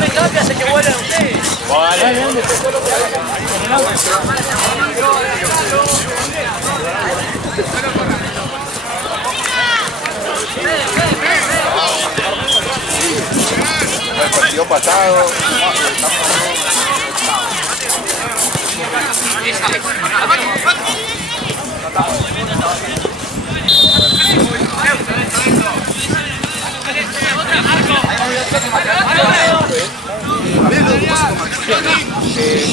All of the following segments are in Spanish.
me cambias, que vuelan ustedes. El partido pasado.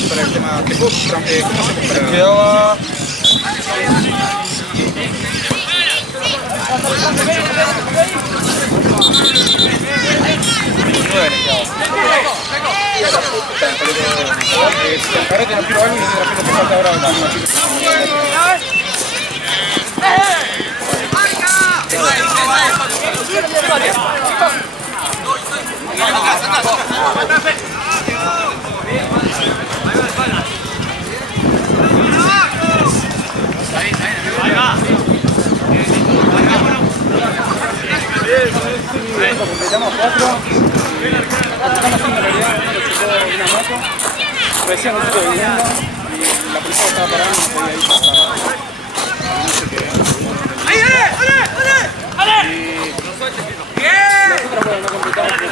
Para el tema de ¿cómo hacemos para...? Quedaba... Ahora te tiro algo y de repente te falta ahora completamos 4. Estamos haciendo realidad, uno se fue una moto. Recién nos estoy viviendo y la policía estaba parando y no podía ir hasta... Y nosotros bueno, no completamos porque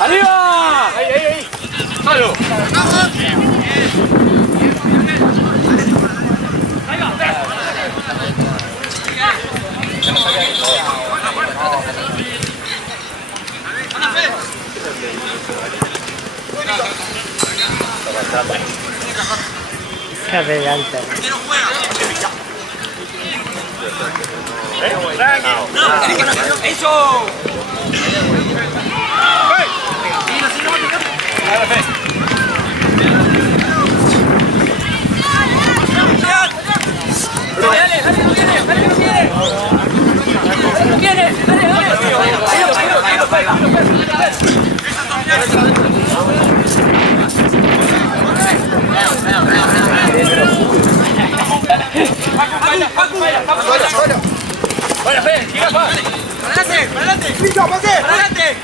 ¡Arriba! ¡Ahí! ¡Solo! Qué elegante. ¡Eso! Bueno, Fede, siga, pa. ¡Para adelante! ¡Pica, para qué! ¡Para adelante!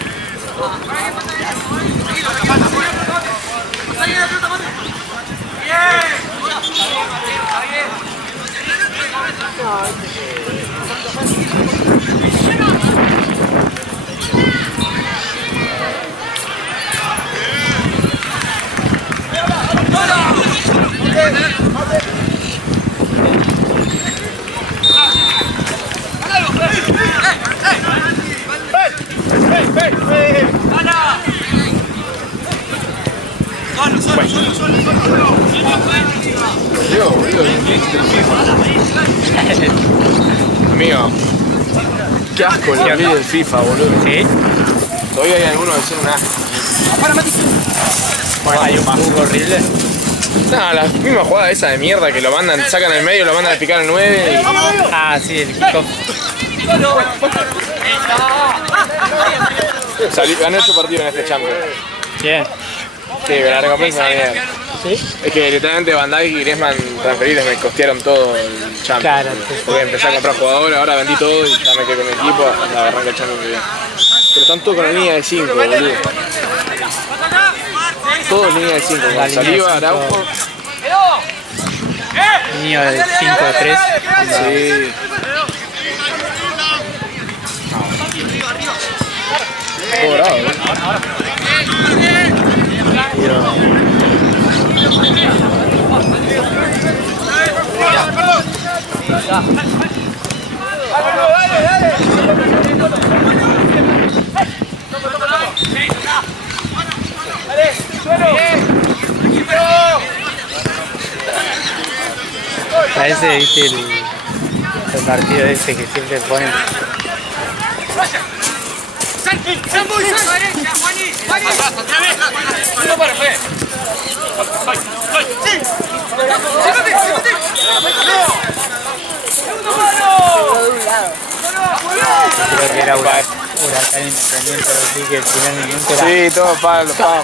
Amigo, qué asco el vídeo del FIFA, boludo. ¿Sí? Todavía hay algunos que son un asco. Bueno, hay un bug horrible. No, la misma jugada esa de mierda que lo mandan, sacan al medio, lo mandan a picar al 9 y... Ah, sí, el kickoff. Gané 8 partidos en este Champions. Bien. Sí, pero la recompensa es una mierda. ¿Sí? Es que literalmente Van Dijk y Griezmann transferibles me costearon todo el Champions. Claro, boludo. sí. Porque empecé a comprar jugadores, ahora vendí todo y ya me quedé con el equipo hasta arranca el Champions que viene. Pero están todos con la línea de 5, boludo. Todos línea de 5, La con línea de Saliba, cinco. Araujo. Niño de 5-3. Sí. Todo bravo, Parece, viste, el partido ese que siempre ponen. Creo que era Huracán Independiente, así que el primer minuto era... Sí, todo palo, pa.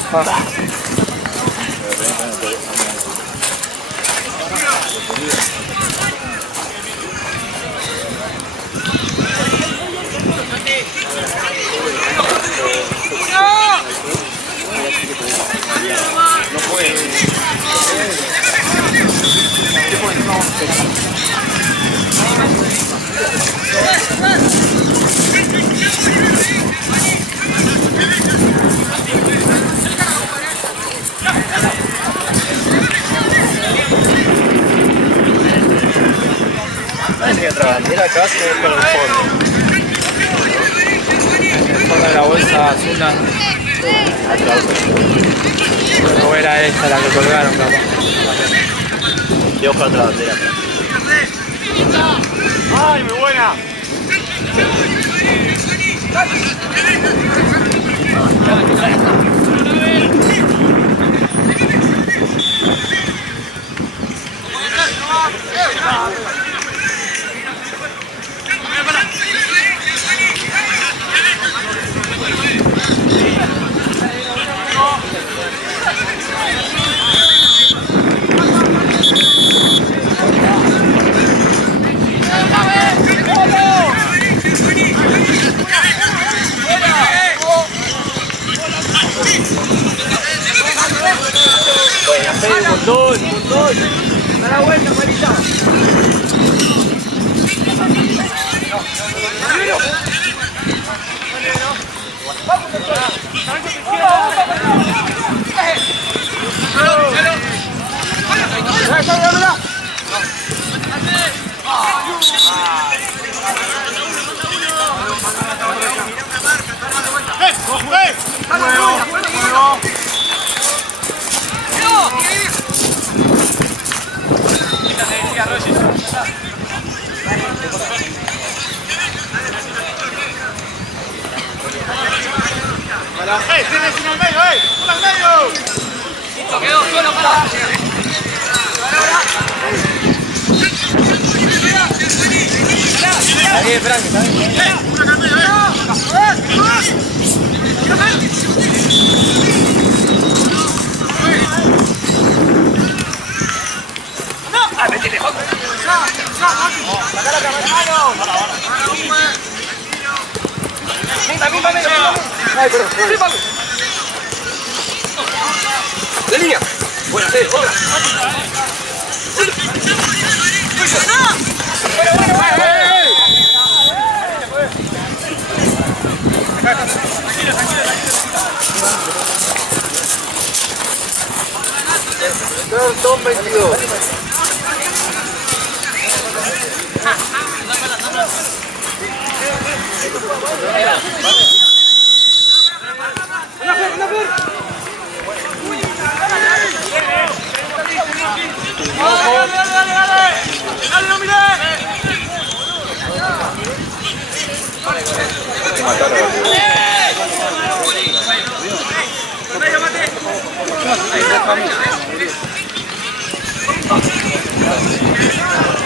Parece que otra bandera acá se ve por el fondo. En el fondo de la bolsa azul, no era esta la que colgaron, capaz. Yo ojo a otra bandera. ¡Ay, muy buena! ¡Tienes uno al medio, ¡uno al medio! Quedó solo para... Está bien, Frank, está bien. ¡De línea! ¡Buena, otra! Son 22. ¡Dale, no mire!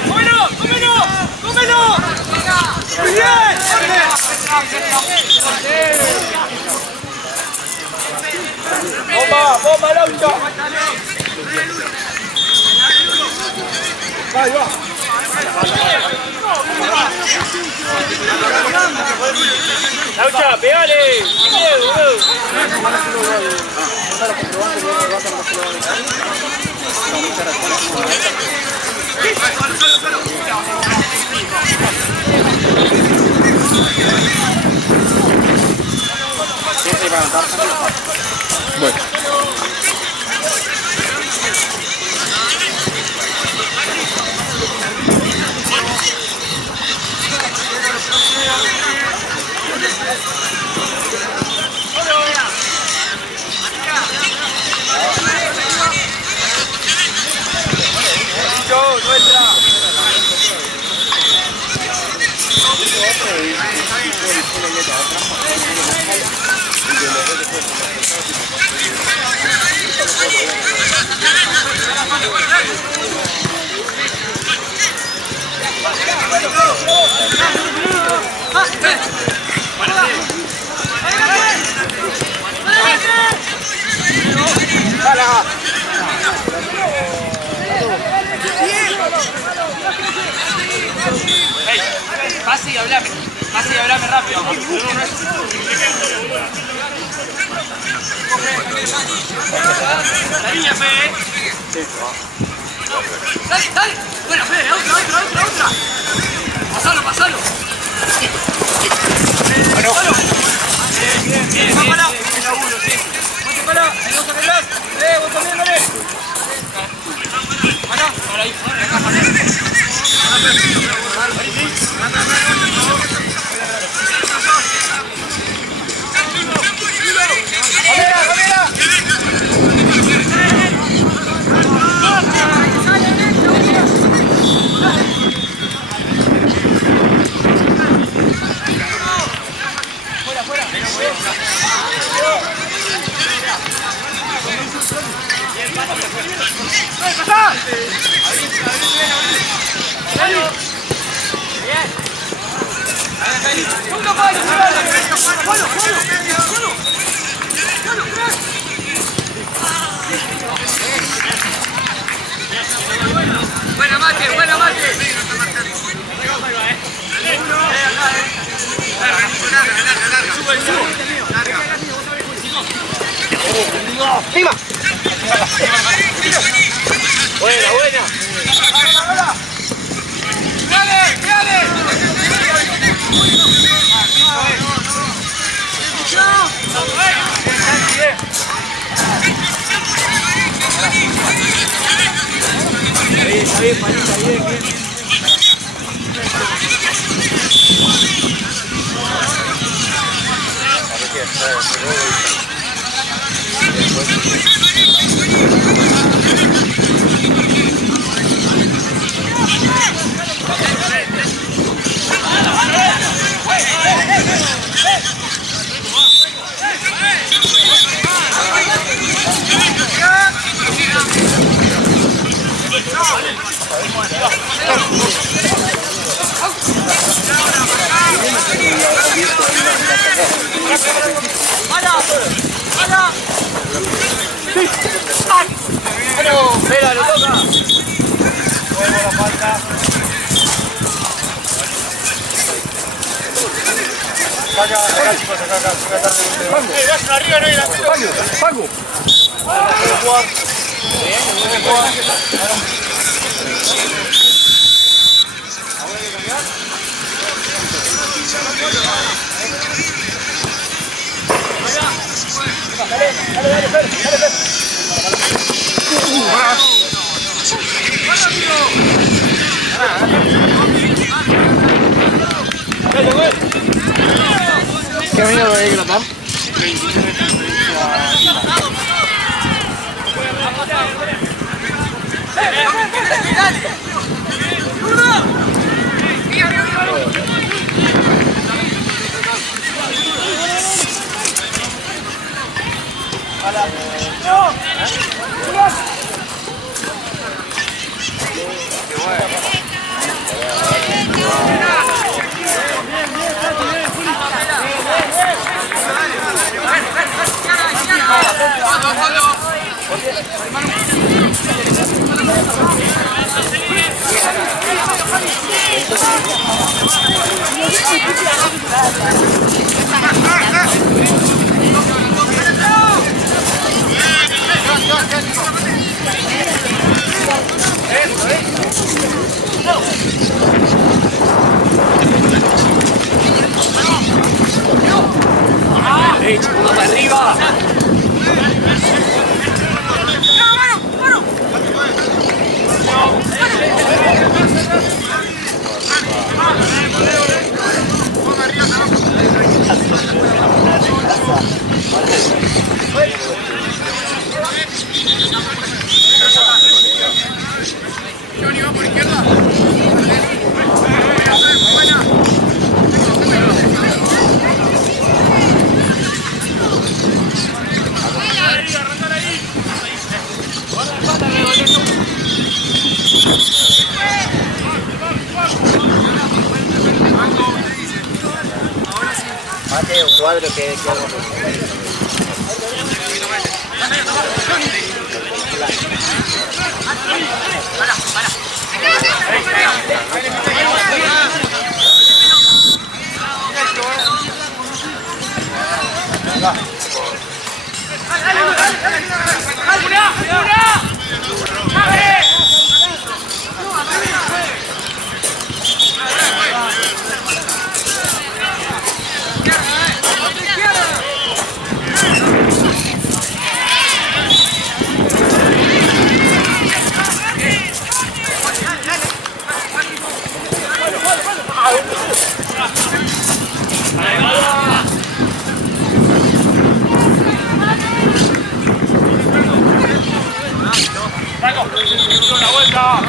¡Cómelo! ¡Cómelo! ¡Cómelo! ¡Muy bien! ¡Bomba! ¡Bomba, Laucha! Laucha, pegale. Bueno. Hey, pase y hablame rápido. La línea, Fede. Dale. Bueno, Fede, otra. Pasalo. Bien. Va para. Ponte para. Ahí vos arreglás. Vos también, dale. Para ahí. Buena mate. ¡Prima! Buena. ¡Dale! Está bien, Panita, bien. Espera, lo toca. Luego la falta. Acá, chicos, acá. Arriba no hay la pelota. Paco. ¿Qué camino lo hay que notar? ¡Vamos! ¡Vamos arriba! Johnny va por izquierda. Mate un cuadro que ¡Una vuelta!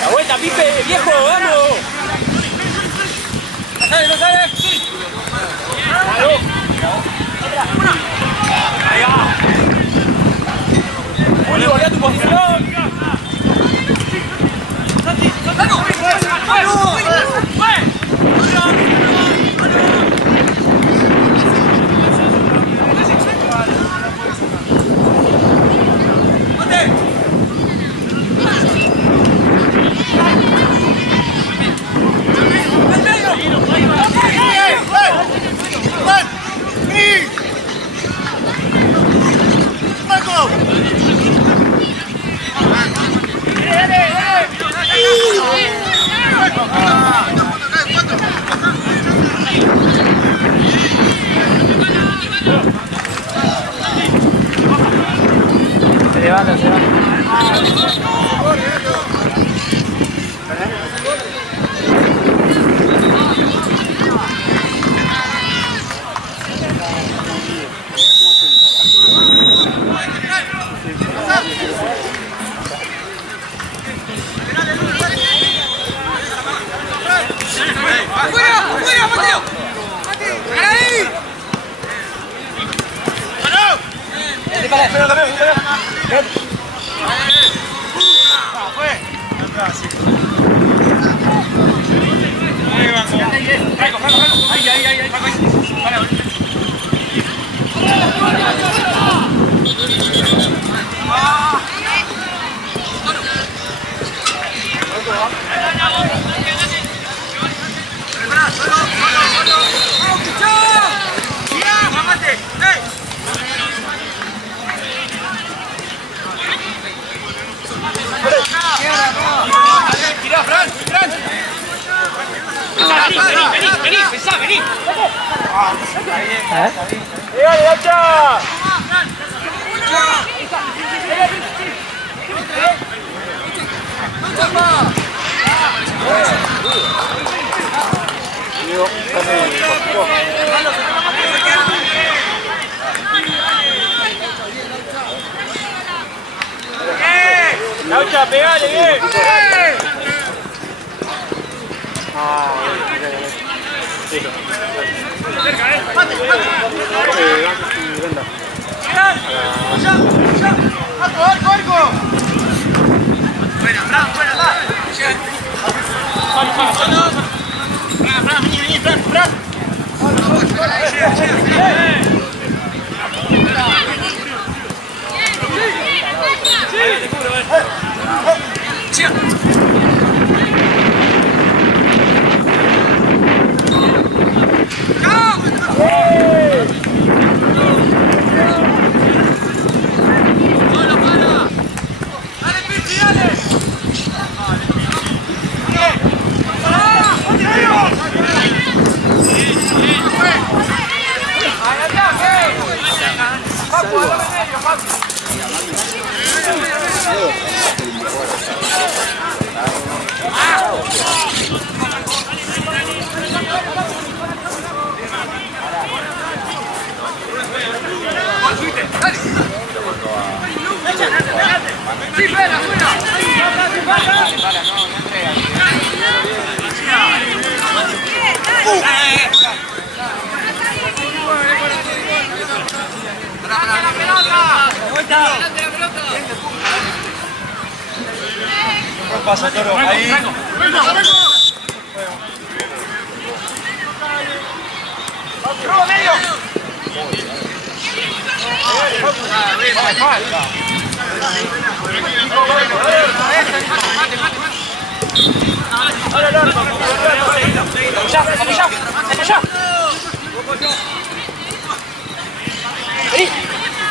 ¡La vuelta, Pipe! ¡Viejo, vamos! ¡No sale, no sale! ¡Ahí va! ¡Juli, volví a tu posición! se levanta, se levanta. ¡Fuera, Mateo! ¡Ahí! ¡Mirá, Fran! ¡Fran! ¡Vení, pensá, vení! ¡Llegale, Gacha! Laucha, pegale, bien. Pasa, Toro, ahí.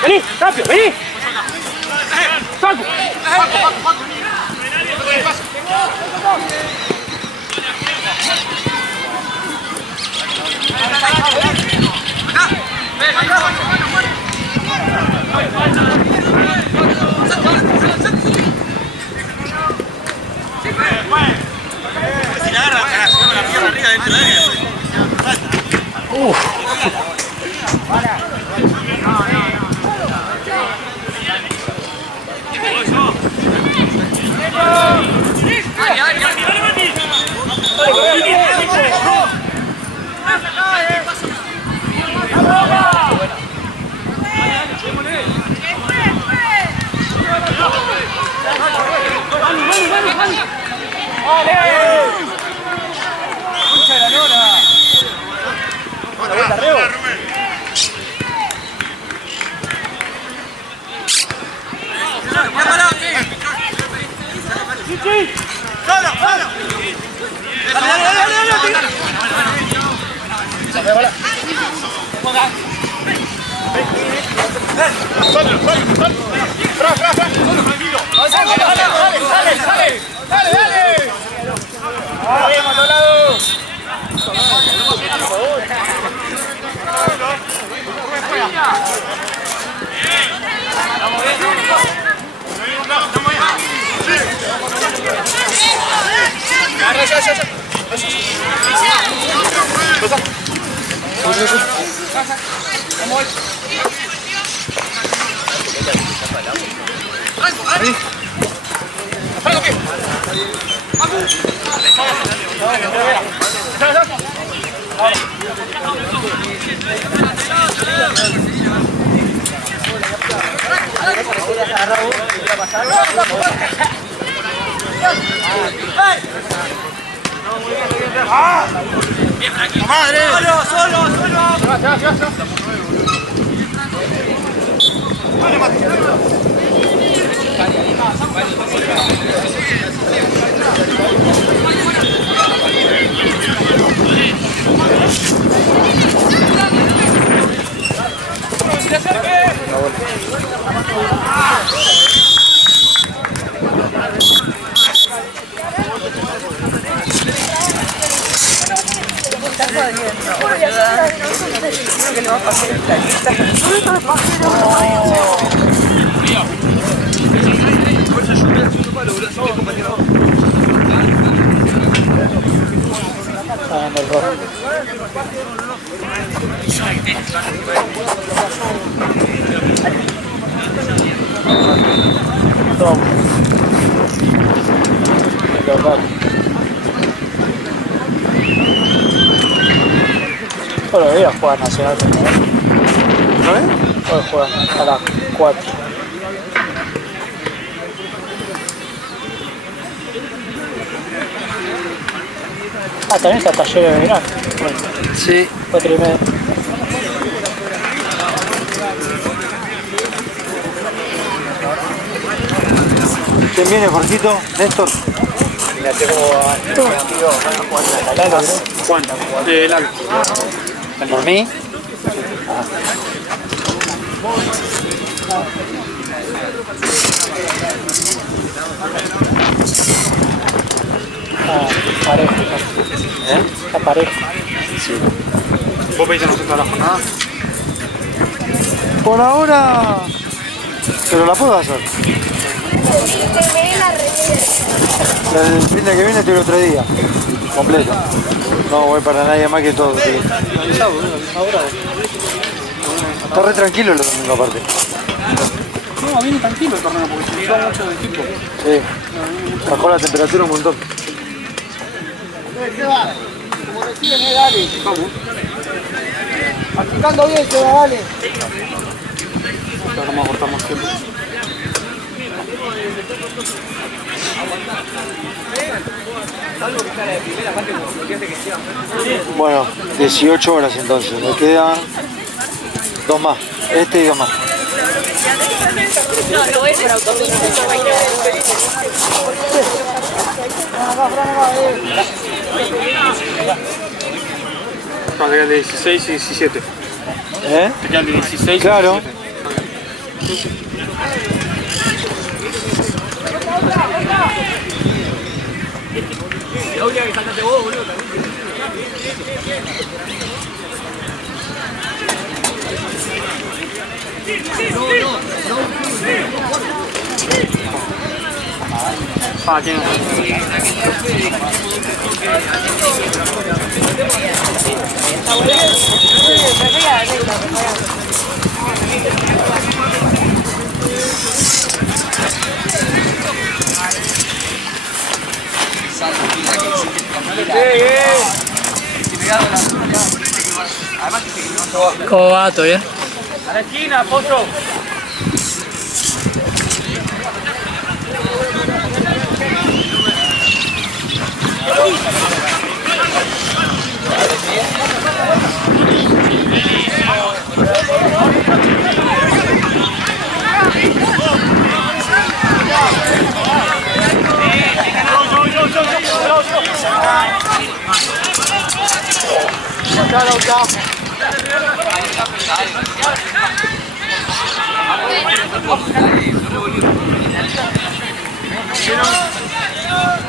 Vení, rápido, vení. Salgo. Si la agarra, carajo, la pierna arriba dentro del área. ¡Madre! Solo. Toma. local. Todos los días juega Nacional también. ¿No ves? Hoy juegan a las 4. Ah, también está Talleres de Verano. Bueno, Sí. 4:30. ¿Quién viene, Jorgito? Néstor. Mira, tengo a mi amigo Juan Catalano, ¿no? Juan, de Lalo. ¿Por mí? Ah, pareja. ¿Eh? Está pareja. ¿Vos veis a nosotros toda la jornada? Por ahora... Pero la puedo hacer. El fin de que viene estoy el otro día. Completo. No voy para nadie más que todo. Sí. Está re tranquilo el domingo aparte. No, viene tranquilo el torneo porque se lleva mucho de equipo. Sí. Bajó la temperatura un montón. Como reciben, dale. Vamos. Aplicando bien, se va, dale. Ahora vamos a cortar más tiempo. Bueno, 18 horas entonces. Me quedan 2 más. Este y 2 más. No es por autopista. Te quedan de 16 y 17. ¿Eh? Te quedan de 16 Claro. y 17. Ah, tiene. ¿Cómo va? ¿Todo bien? A la esquina, Pozo.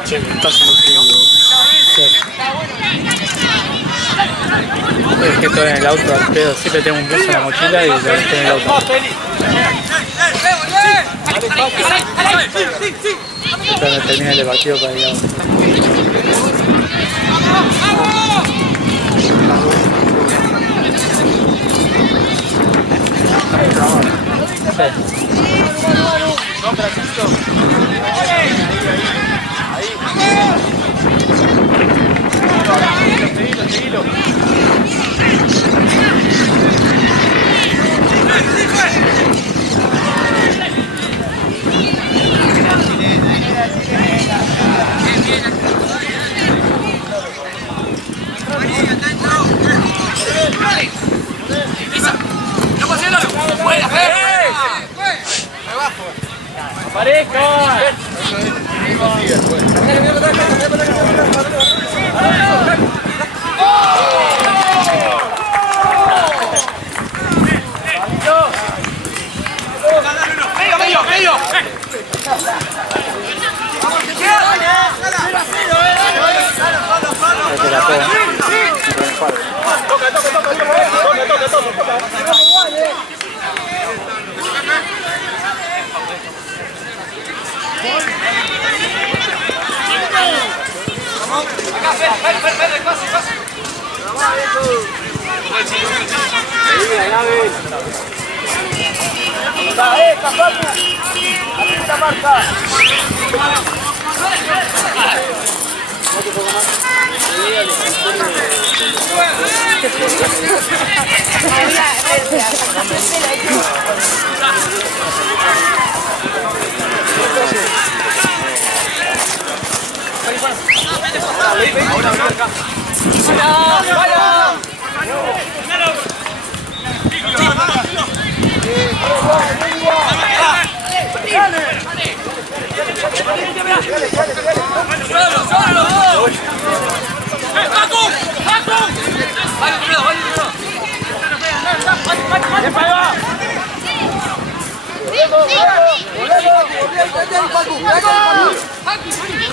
Che, está haciendo frío. Es que estoy en el auto al pedo. Siempre tengo un buzo en la mochila y lo estoy en el auto. Cuando termine el partido para ir a otro. Marca.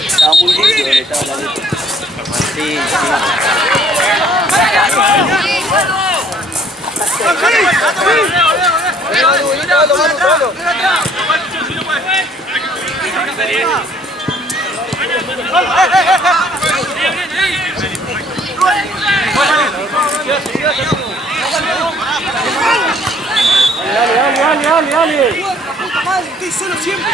Estaba muy lindo, estaba la luz. Sí, Dale. Estoy solo siempre.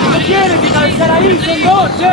No quieren que cabezar ahí, son dos, che.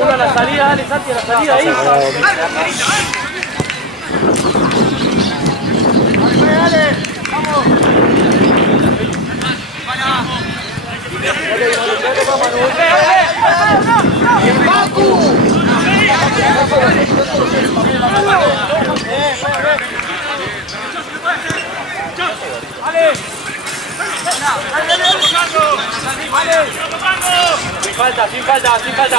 A la salida, dale, Santi, a la salida ahí. Dale, vamos. Sin falta.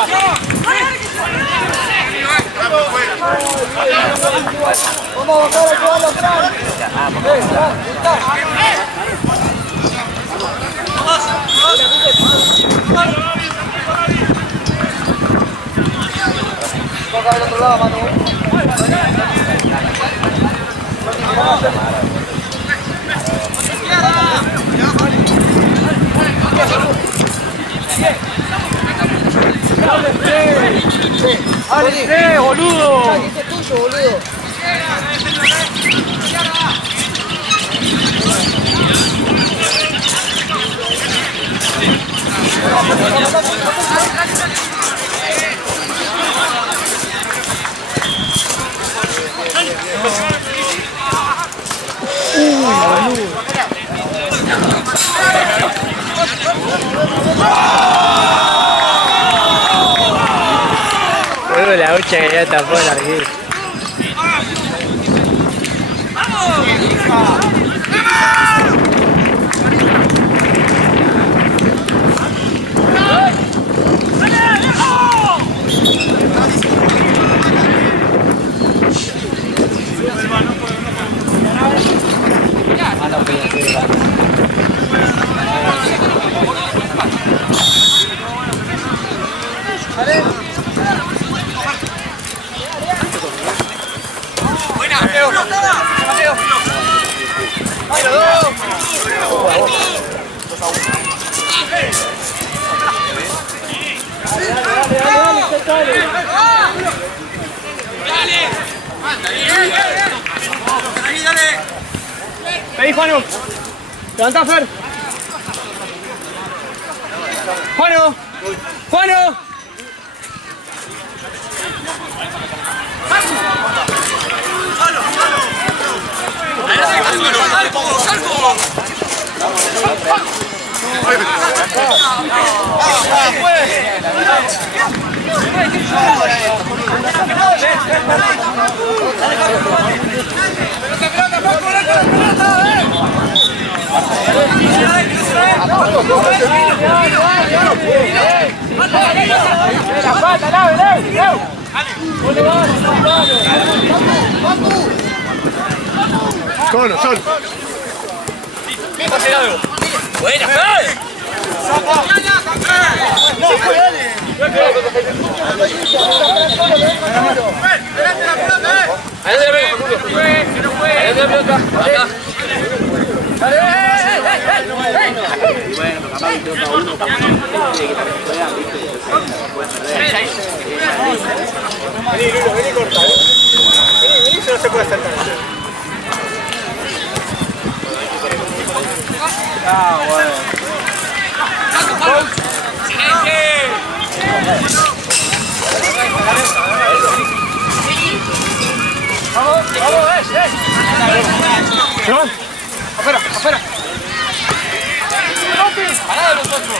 Vamos a bajar a Fran. Toca del otro lado, Manu. ¡Ábrete, boludo! ¡Este es tuyo, boludo! Luego la hucha que ya tapó el arquero. Vení, Juanu. Levantá, Fer. Juanu. Juanu. Solo. ¡Buena, Fer! Vení, corta, Vení, se no se puede acercar. Ah, bueno. John, afuera. ¡Pará de los otros!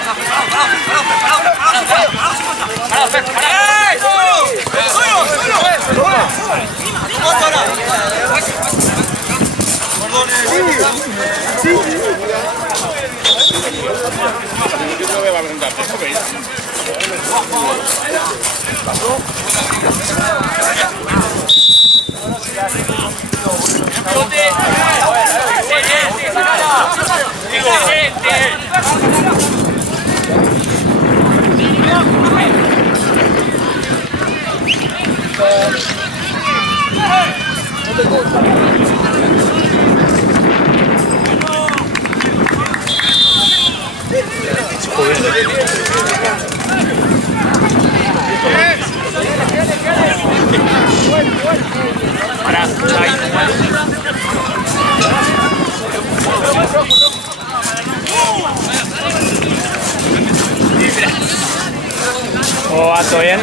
¿Cómo va? ¿Todo bien?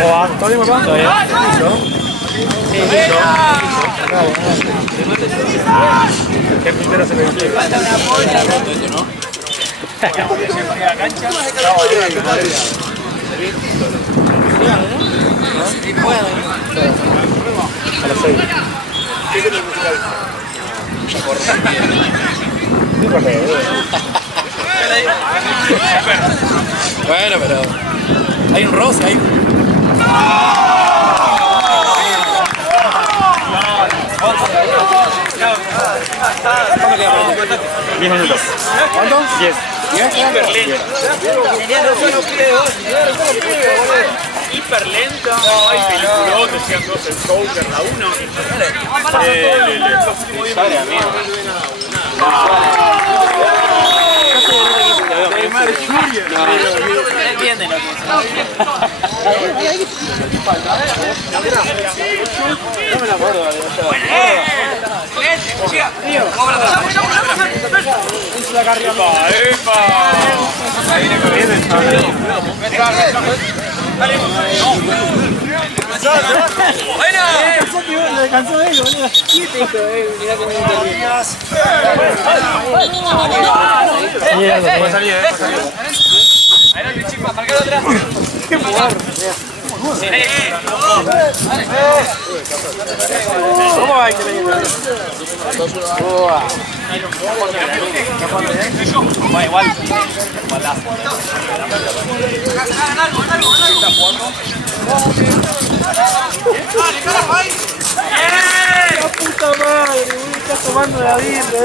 ¿Cómo va? ¿Todo bien, papá? ¿Todo bien? ¿Qué primero se me dio? Bueno, pero hay un roce, hay un... ¿Cuánto queda? 10 minutos. ¿Cuánto? 10. Hiper lenta, hay peliculotes, sean dos el Joker, la 1. Entienden lo que no me la acuerdo de Ahí viene corriendo. ¡Buena! Descansó él, boludo. ¿Qué te hizo él? Mirá cómo Puede salir, Adelante, chicos, marcar otra. ¡Qué jugador! ¿Cómo va que le va igual. ¡La puta madre! Estás tomando la birra,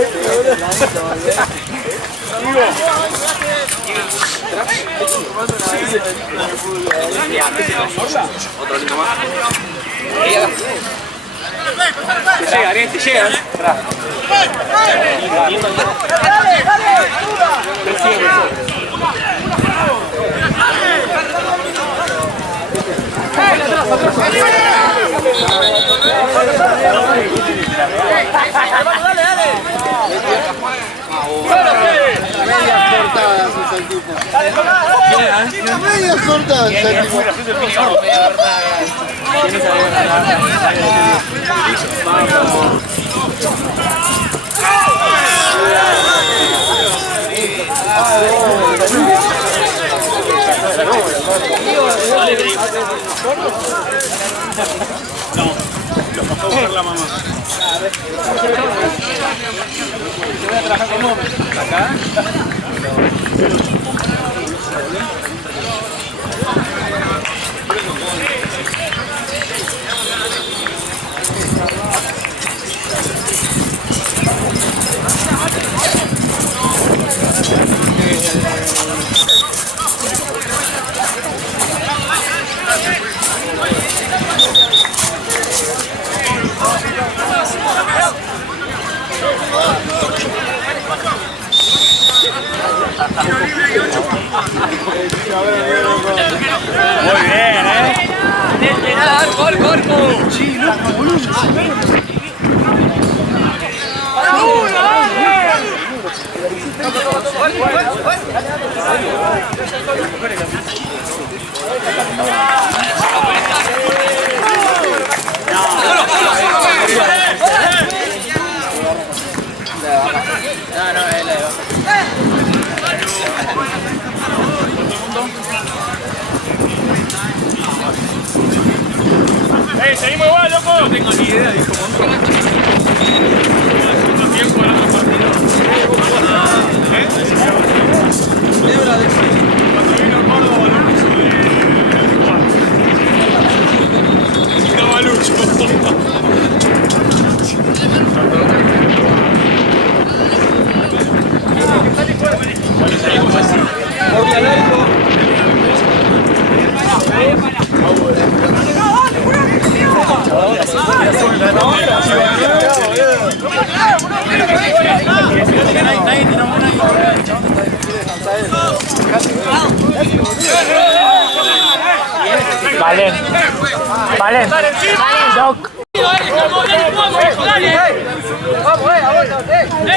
Otro lindo más. Te llega, bien, te llega. Medias cortadas es el tipo. Medias cortadas es el tipo. Lo pasó a buscar la mamá. Voy a trabajar con vos. Acá. Muy bien, ¡Gol, gol, gol! Sí, loco, boludo. Seguimos igual, loco. No tengo ni idea, dijo Monto. ¿Cuánto tiempo en otro partido? Cuando vino Córdoba, lo puso de estaba Lucho. Bueno, seguimos así. Valen. Valen. Doc.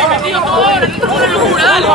Metido todo ahora, no te pones locura, dale.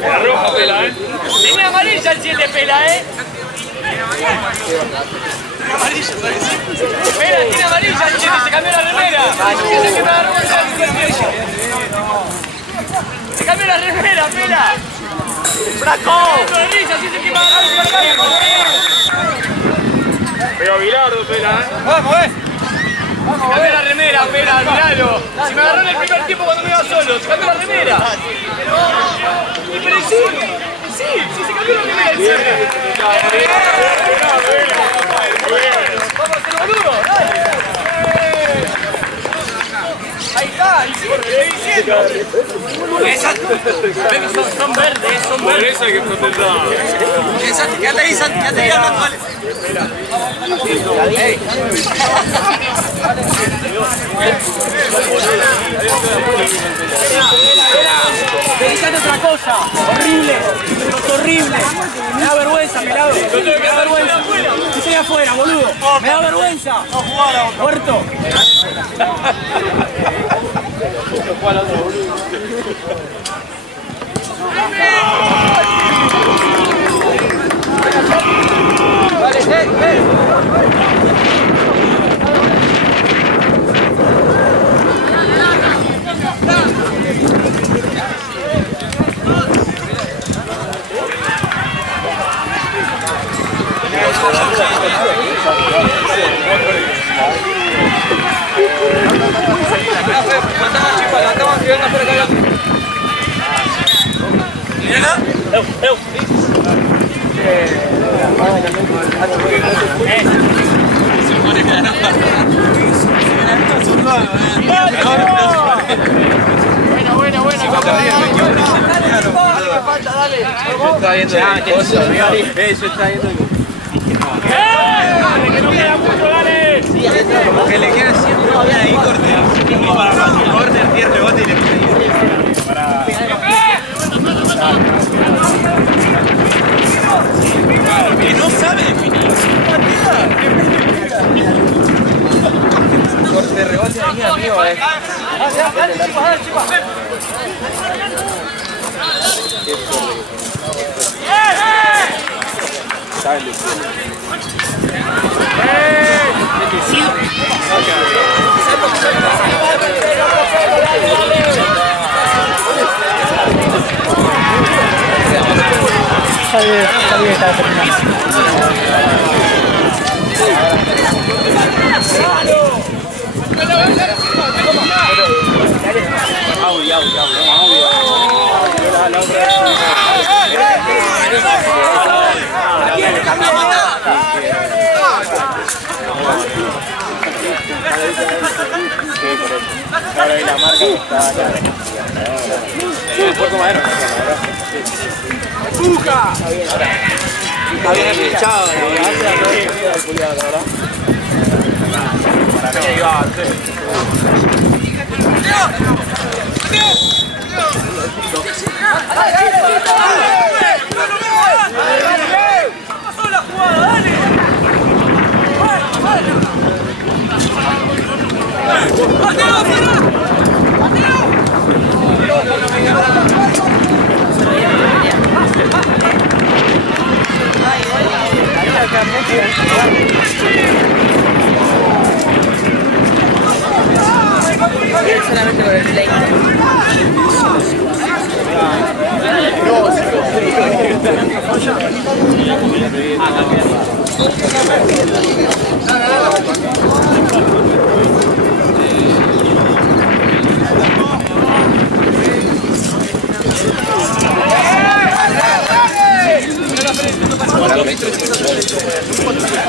La roja pela, Tiene amarilla el 7 pela, Pela, tiene amarilla el 7, se cambió la remera. Se cambió la remera, Pela. ¡Fraco! Amarilla, sí se quema pero Bilardo pela, ¡Vamos, Se cambió la remera, Pela, miralo. Se me agarró en el primer tiempo cuando me iba solo. Se cambió la remera. Pero sí, se cambió la remera el 7. Vamos a hacer boludo, dale. Ahí está, y sí, son verdes, son por verdes. eso hay que protestar. Santi, quédate ahí, Santi, quédate ahí hablando, vale. Pensate otra cosa, horrible, horrible. Me da vergüenza, pelado. Me da vergüenza. Estoy afuera, boludo. Me da vergüenza. Puerto. Que no queda mucho, dale. Que le queda siempre ahí corte. Para corte el tierno bote y le que no sabe definir. Corte de rebote de amigo, Está bien, está terminando. Claro, y la marca está el Puerto Madero. Está bien pinchado, solamente por el play.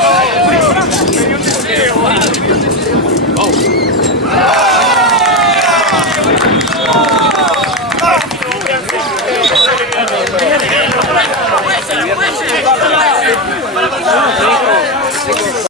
No,